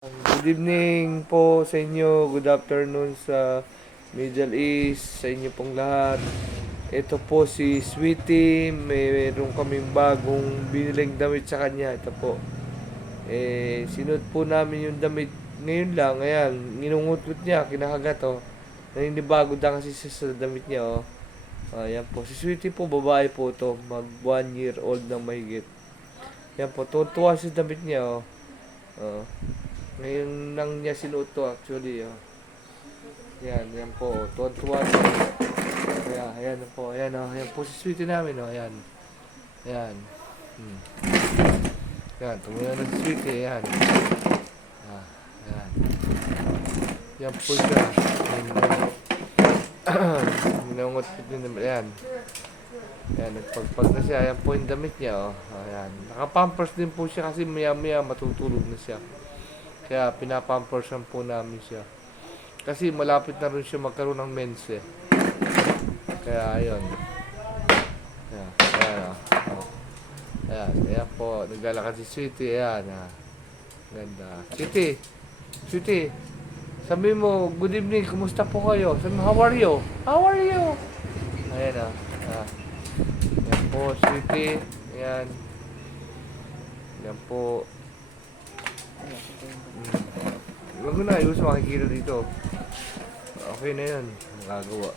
Good evening po sa inyo. Good afternoon sa Middle East, sa inyo pong lahat. Ito po si Sweetie. Mayroon kaming bagong biniling damit sa kanya. Ito po. Sinuot po namin yung damit ngayon lang. Ayan, nginungut-ngut niya, kinakagat oh. Naninibago na kasi siya sa damit niya oh. Ayan po. Si Sweetie po, babae po to. Mag 1 year old na mahigit. Ayan po, tuwa sa damit niya oh. Oh. Ngayon lang niya sinuot to actually. Oh. Yan po. Tuwan-tuwa siya. Kaya, ayan po. Ayan, oh. Ayan po si Sweetie namin. Oh. Ayan. Ayan. Ayan, tumulong na si Sweetie. Ayan. Ayan. Yan po siya. Minungot ko din naman. Ayan. Ayan, nagpagpag na siya. Ayan po yung damit niya. Oh. Ayan. Nakapampers din po siya kasi maya-maya matutulog na siya. Kaya pinapampersan po namin siya. Kasi malapit na rin siya magkaroon ng mens eh. Kaya ayun. Ayan. Ayan. Oh. Ayan. Ayan po. Naglalakad si Sweetie. Ayan. Ganda. Sweetie. Sweetie. Sabi mo, good evening. Kumusta po kayo? Sabi mo, how are you? How are you? Ayan ah. Ayan po, Sweetie. Ayan. Ayan po. Huwag mo na, ayos makikita dito. Okay na yan. Nagagawa.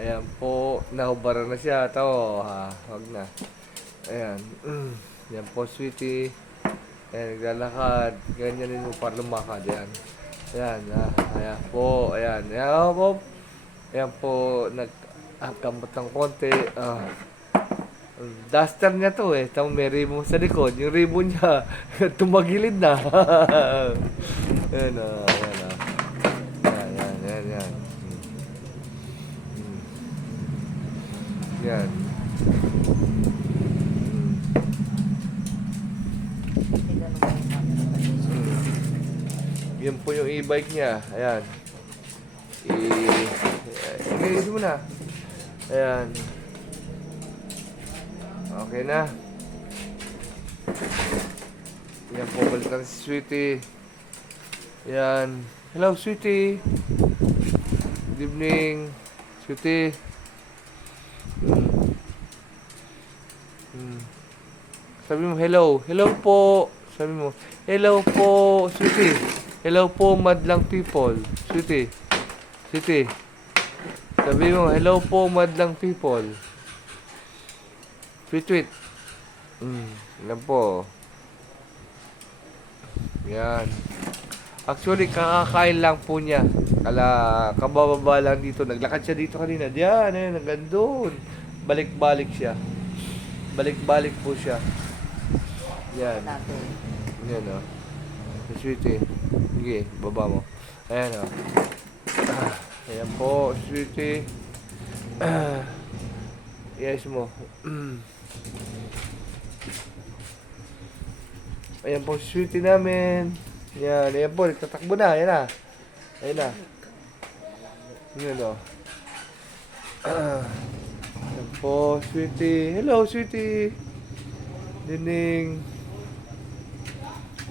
Ayan po. Nahubara na siya. Ito. Huwag na. Ayan. Ayan po, Sweetie. Ayan, naglalakad. Ganyan din mo para lumakad. Ayan. Ayan. Ayan po. Ayan. Ayan po. Ayan po. Nagkamot ng konti. Duster niya to eh. Tapos may ribbon sa likod. Yung ribbon niya, tumagilid na. Ayan o. Ayan o. Ayan. Yan. Yan po yung e-bike niya. Ayan. Ingayos mo na. Ayan. Okay na. Yan po, balikan si Sweetie. Yan. Hello, Sweetie. Good evening. Sweetie. Sabi mo, hello. Hello po. Sabi mo, hello po, Sweetie. Hello po, madlang people. Sweetie. Sweetie. Sabi mo, hello po, madlang people. Tweet. Yan po. Yan. Actually, kakakain lang po niya. Kabababa lang dito. Naglakad siya dito kanina. Diyan, ayun, nagandun. Balik-balik siya. Balik-balik po siya. Yan. Yan, oh. Sweetie. Sige, baba mo. Ayan, oh. Ayan po, Sweetie. Yes mo. Ayan po, Sweetie namin. Yan, ayan po, nagtatakbo na. Ayan na. Ayan na. Ayan o. Ayan po, Sweetie. Hello, Sweetie. Dining.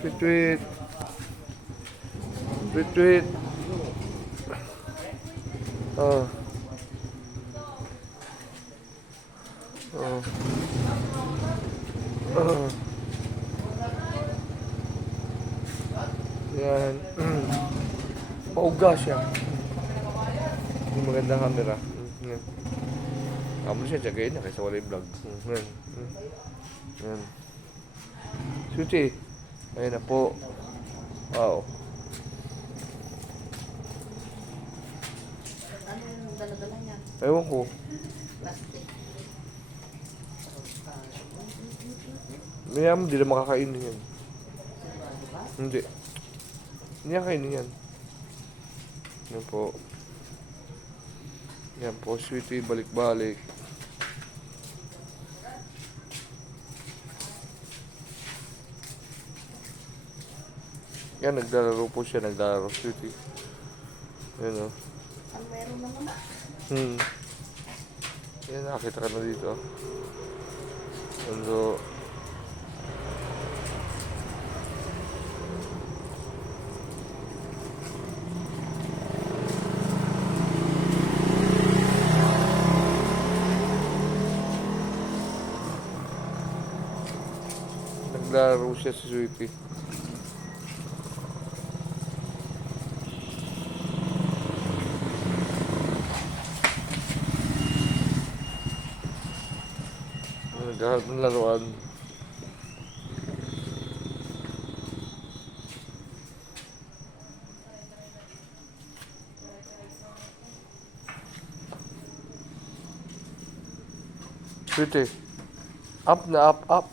Tweet. Oh. Yan. Pauga siya. Yung magandang camera. Kamu siya, tsagayin na kaysa wala yung vlog. Yan. Sweetie. Ayun na po. Wow. Ano yung dala-dala niya? Ewan ko. Plastic. Mayroon, hindi na makakainin yan. Diba? Hindi. Hindi na kainin yan. Yan po. Yan po, Sweetie, balik-balik. Yan, naglalaro po siya, naglalaro, Sweetie. Yan o. Ang meron naman. Yan, nakakita ka na dito. So, naglaro siya sa Sweetie. Naghahanap ng laruan. Sweetie, up na up, up.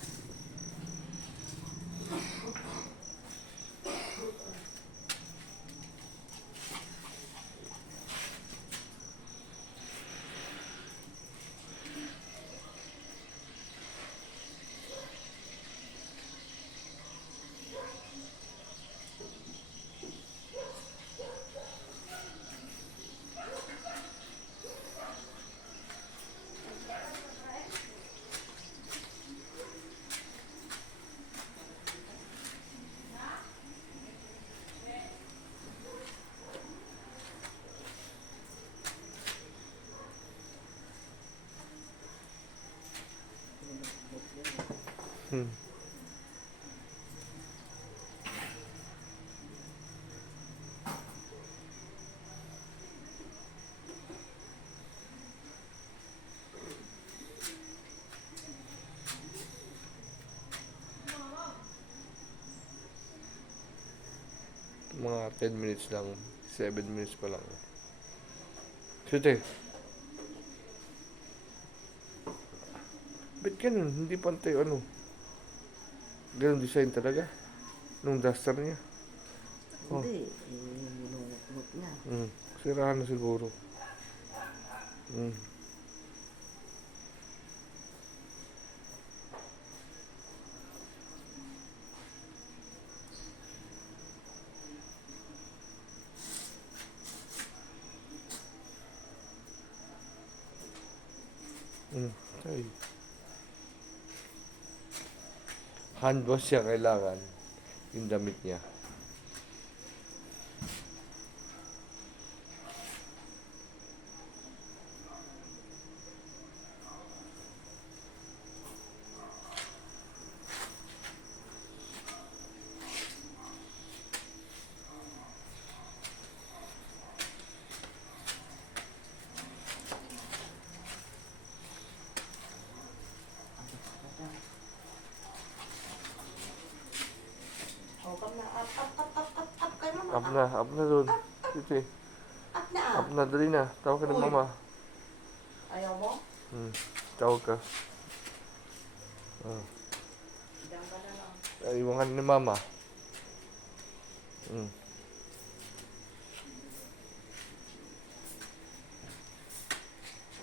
Hmm. Mga 10 minutes lang. 7 minutes pa lang. Sweetie. Ba't ganun? Hindi pantay ano? Ganun design talaga. Nung duster niya. Oh. Hindi. Binunot niya. Sirahan na siguro. Ay. Hand wash siya kailangan. Yung damit niya. O, come na. Up kay mama. Up na doon. Sweetie. Up na. Up na, dali na. Tawag ka ng Uy. mama. Ayaw mo? Tawag ka. Diyan ka na lang. Ay, iwan ka ni mama.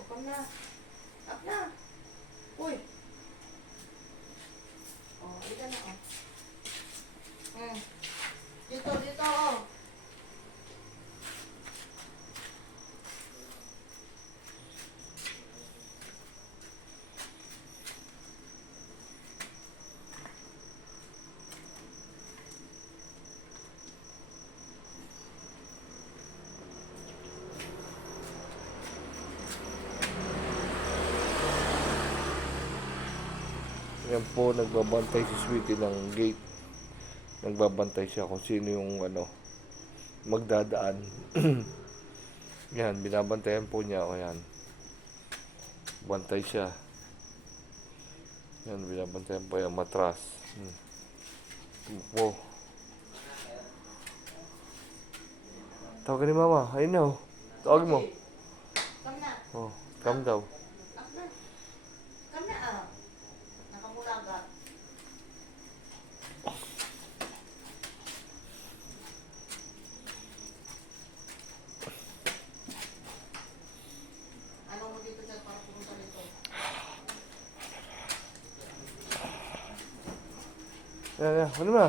O, come na. Up na. Uy. O, dito na o. Dito o. Yan po, nagbabantay si Sweetie ng gate. Nagbabantay siya kung sino yung magdadaan. Yan, binabantayan po niya. O yan. Bantay siya. Yan, binabantayan po yung matras. Po. Tawag ni mama. Ayun na. Tawag mo. Come na. Oh, come daw. Up na. Come na ah. Nakamulagat. Ano mo dito dyan para pumunta dito? Yan. Ano na?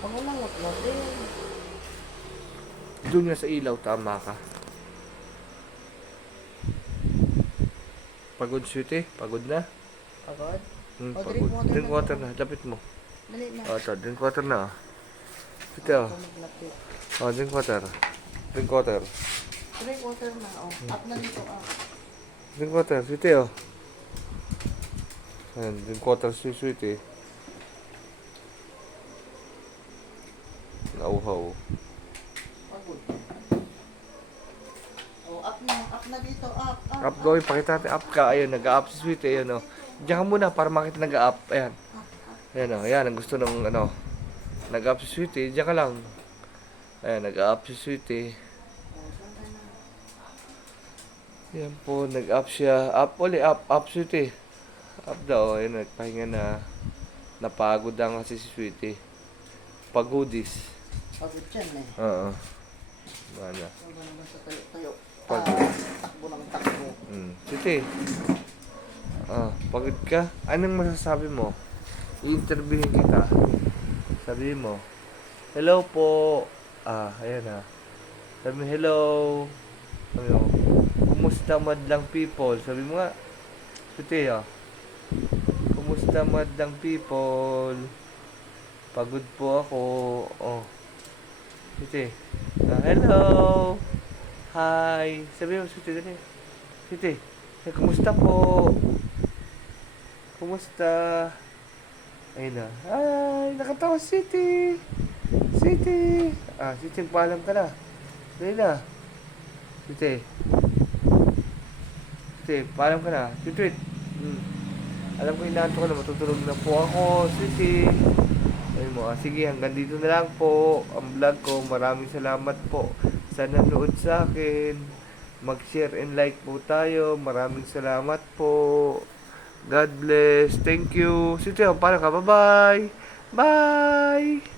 Huwag mo nang din. Doon nga sa ilaw, tama ka. Pagod, Sweetie? Pagod na? Pagod? O, Pagod. drink water Drink na. water na. Lapit mo. Dali na. Ito, drink water na. Sweetie, oh. Maglapit. Oh, drink water. Drink water. 3 quarter na, oh. Up na dito, ah. Drink water, sweetie, oh. Ayan, drink water si sweetie. Nauhaw. Pagod. Oh, up na dito, up. Up, gawin, pakita natin, up ka. Ayun, nag-up si sweetie, ayun, oh. Diyan ka muna para makita nag-up. Ayan. Ayan, oh. Ayan, ang gusto ng, ano. Nag-up si sweetie, diyan ka lang. Ayan, nag-up si sweetie. Oh, saan ka na? Yan po, nag-up siya. Up uli, up sweetie. Up daw, ayun, nagpahinga na. Napagod na kasi si sweetie. Pagodis. Pagod yan, eh. Oo. Wala. Ano ba naman sa tayo-tayo? Pagod. Takbo ng takbo. Sweetie. Pagod ka? Anong masasabi mo? I-interviewin kita. Sabi mo, hello po. Ayan na. Sabi mo, hello. Sabi mo, kumusta madlang people? Sabi mo nga, sweetie, kumusta madlang people? Pagod po ako. Oh. Sweetie. Hello. Hi. Sabi mo, sweetie, dali. Sweetie, kumusta po? Kumusta? Ayun na. Hi, nakatawa si Sweetie. Sweetie. Sweetie, paalam ka na. Dali na. Sweetie. Sweetie, paalam ka na. Sweet. Alam ko inaanto ko na, matutulog na po ako. Sweetie. Ayun mo, sige, hanggang dito na lang po ang vlog ko. Maraming salamat po sa nanood sa akin. Mag-share and like po tayo. Maraming salamat po. God bless. Thank you. Sweetie, paano ka? Bye-bye. Bye!